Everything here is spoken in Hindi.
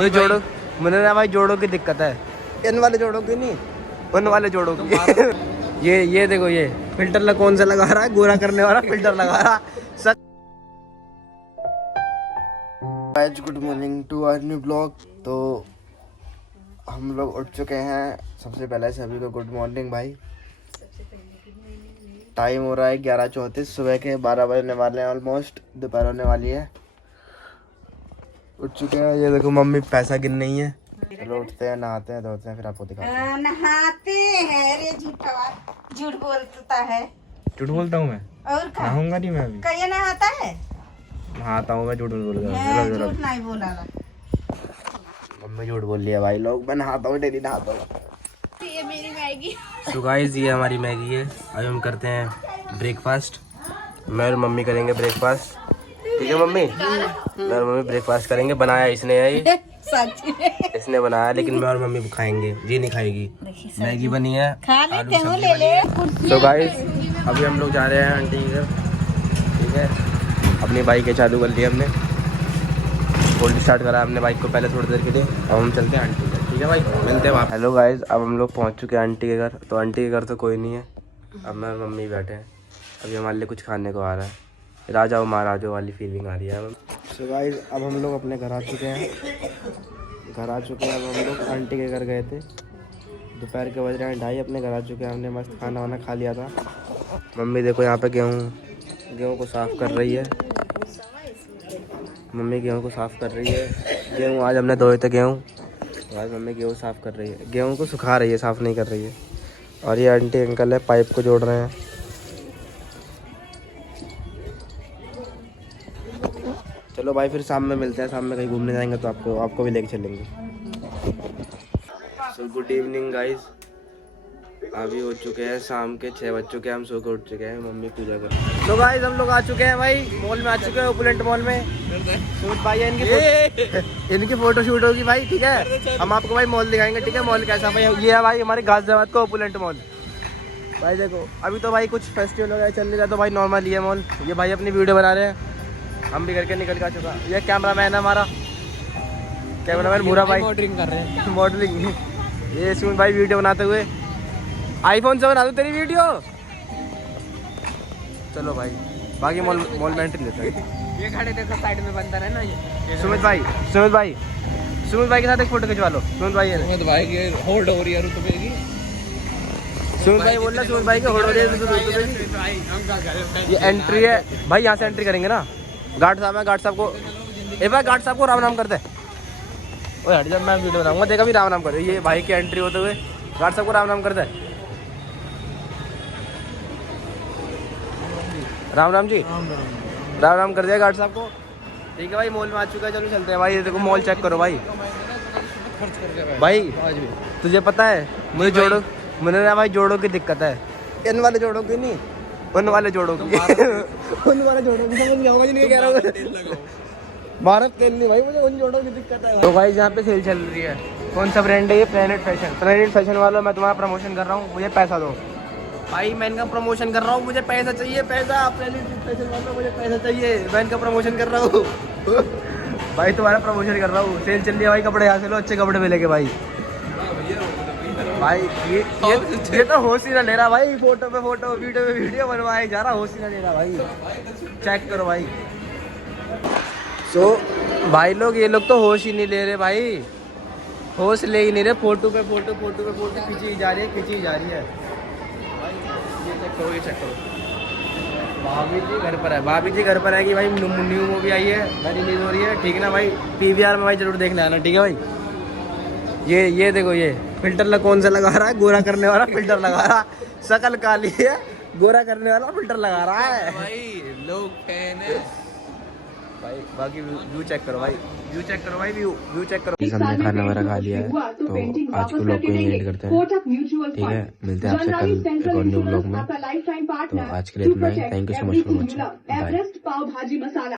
मुझे जोड़ो, मुझे ना भाई जोड़ों की दिक्कत है, इन वाले जोड़ों की नहीं, उन वाले जोड़ों की। ये देखो, ये फिल्टर कौन सा लगा रहा है, गोरा करने वाला फिल्टर लगा रहा है। Good morning to our new blog. तो हम लोग उठ चुके हैं। सबसे पहले सभी को गुड मॉर्निंग भाई। टाइम हो रहा है 11:34, सुबह के 12 बजने वाले हैं, ऑलमोस्ट दोपहर होने वाली है। उठ चुके हैं। ये देखो मम्मी पैसा गिन नहीं है। चलो उठते हैं, नहाते हैं, धोते हैं, फिर आपको दिखाते हैं। नहाते हैं रे, झूठ बोलता है। झूठ बोलता हूँ मैं? और नहाऊंगा नहीं मैं अभी। कहीं नहाता है? नहाता हूँ मैं, झूठ बोल झूठ नहीं बोला। मम्मी झूठ बोल लिया भाई लोग। मैं नहाता हूँ, डेली नहाता हूँ। ये मेरी मैगी। तो गाइस ये हमारी मैगी है। अभी हम करते हैं ब्रेकफास्ट। मैं और मम्मी करेंगे ब्रेकफास्ट, ठीक है मम्मी? मैं और मम्मी ब्रेकफास्ट करेंगे। बनाया इसने है, ये इसने बनाया, लेकिन मैं और मम्मी खाएंगे, ये नहीं खाएगी। मैगी बनी है, आलू सब्जी बनी है। तो गाइस अभी हम लोग जा रहे हैं आंटी के घर, ठीक है? अपनी बाइक है चालू कर ली हमने, होल्ड स्टार्ट करा हमने बाइक को पहले थोड़ी देर के लिए। अब हम चलते हैं आंटी के घर, ठीक है भाई? मिलते हैं वहाँ। हेलो गाइस, अब हम लोग पहुँच चुके हैं आंटी के घर। तो आंटी के घर तो कोई नहीं है, अब मैं और मम्मी बैठे हैं। अभी हमारे लिए कुछ खाने को आ रहा है, राजाओं महाराजों वाली फीलिंग आ रही है। सो गाइस अब हम लोग अपने घर आ चुके हैं। घर आ चुके हैं। अब हम लोग आंटी के घर गए थे, दोपहर के बज रहे हैं 2:30। अपने घर आ चुके हैं। हमने मस्त खाना वाना खा लिया था। मम्मी देखो यहाँ पे गेहूँ को साफ़ कर रही है। मम्मी गेहूँ को साफ़ कर रही है। गेहूँ आज हमने धोए थे गेहूँ, तो आज मम्मी गेहूँ साफ़ कर रही है। गेहूँ को सुखा रही है, साफ़ नहीं कर रही है। और ये आंटी अंकल है, पाइप को जोड़ रहे हैं। चलो भाई फिर शाम में मिलते हैं। शाम में कहीं घूमने जाएंगे तो आपको भी लेके चलेंगे। So good evening guys. अभी हो चुके हैं शाम के 6 बज चुके हैं। हम सो के उठ चुके हैं, मम्मी पूजा कर। तो गाइस हम लोग आ चुके हैं भाई, मॉल में आ चुके हैं, ओपुलेंट मॉल में। सूट भाई है, इनकी फोटो शूट होगी भाई, ठीक है? हम आपको भाई मॉल दिखाएंगे, ठीक है? मॉल कैसा भाई, ये है भाई हमारे गाजियाबाद का ओपुलेंट मॉल भाई। देखो अभी तो भाई कुछ फेस्टिवल वगैरह चल नहीं रहा, तो भाई नॉर्मल ही है मॉल। ये भाई अपनी वीडियो बना रहे हैं, हम भी करके निकल के आ चुका। ये कैमरामैन है हमारा, कैमरामैन भूरा भाई, मॉडलिंग कर रहे हैं। मॉडलिंग ये सुन भाई वीडियो बनाते हुए। आईफोन से बना दो तेरी वीडियो। चलो भाई बाकी मॉल में एंट्री लेते हैं। ये खड़े देखो साइड में बंदा है ना, ये सुमित भाई के साथ एक फोटो खिंचवा लो। सुमित भाई की होल्ड हो रही है रुतबे की। सुमित भाई बोल रहा, सुमित भाई की होल्ड हो रही है रुतबे की। ये एंट्री है भाई, यहाँ से एंट्री करेंगे ना। गार्ड साहब है, गार्ड साहब को भाई गार्ड साहब को राम नाम करते। ओए हट, जब मैं वीडियो बनाऊंगा देखा भी राम नाम करते। ये भाई की एंट्री होते हुए गार्ड साहब को राम नाम करते हैं। राम राम जी, राम राम कर दिया गार्ड साहब को, ठीक है भाई? मॉल में आ चुका है, चलो चलते हैं भाई। ये देखो मॉल चेक करो भाई। भाई तुझे पता है मुझे ना भाई जोड़ों की दिक्कत है, इन वाले जोड़ों की नहीं, उन वाले जोड़ों की। उन वाले जोड़ों की समझ गया, मुझे नहीं कह रहा हूँ। भारत तेल नहीं भाई, मुझे उन जोड़ों की दिक्कत है। तो भाई यहाँ पे सेल चल रही है। कौन सा ब्रांड है ये? Planet fashion. प्लेनेट फैशन वालों, मैं तुम्हारा प्रमोशन कर रहा हूँ, मुझे पैसा दो भाई। मैं इनका प्रमोशन कर रहा हूँ, मुझे पैसा चाहिए, पैसा। प्लेनेट फैशन वालों मुझे पैसा चाहिए, मैं इनका प्रमोशन कर रहा हूँ। भाई तुम्हारा प्रमोशन कर रहा हूँ। सेल चल रही है भाई, कपड़े यहाँ से लो, अच्छे कपड़े मिलेंगे भाई। भाई ये तो होश ही ना ले रहा भाई। फोटो पे फोटो, वीडियो पे वीडियो बनवाए जा रहा, होश ही ना ले रहा भाई। चेक करो भाई। भाई लोग, ये लोग तो होश ही नहीं ले रहे भाई, होश ले ही नहीं रहे। फोटो पे फोटो खींची ही जा रही है। ये चेक करो, ये चेक करो। भाभी जी घर पर है, भाभी जी घर पर है कि भाई न्यू मूवी आई है, रिलीज हो रही है, ठीक है ना भाई? PVR में भाई जरूर देखने आना, ठीक है भाई? ये देखो, ये फिल्टर कौन सा लगा रहा है, गोरा करने वाला फिल्टर लगा रहा। शकल काली है, गोरा करने वाला फिल्टर लगा रहा है भाई। लोग फैन है भाई। बाकी व्यू चेक करो भाई, व्यू चेक करो भाई, व्यू चेक करो। हमने खाना वगैरह खा लिया है, तो आज को ब्लॉग को यहीं एंड करते हैं, ठीक है? मिलते हैं आपसे कल एक और न्यू ब्लॉग में। तो आज के लिए इतना ही। Thank you so much for watching, bye.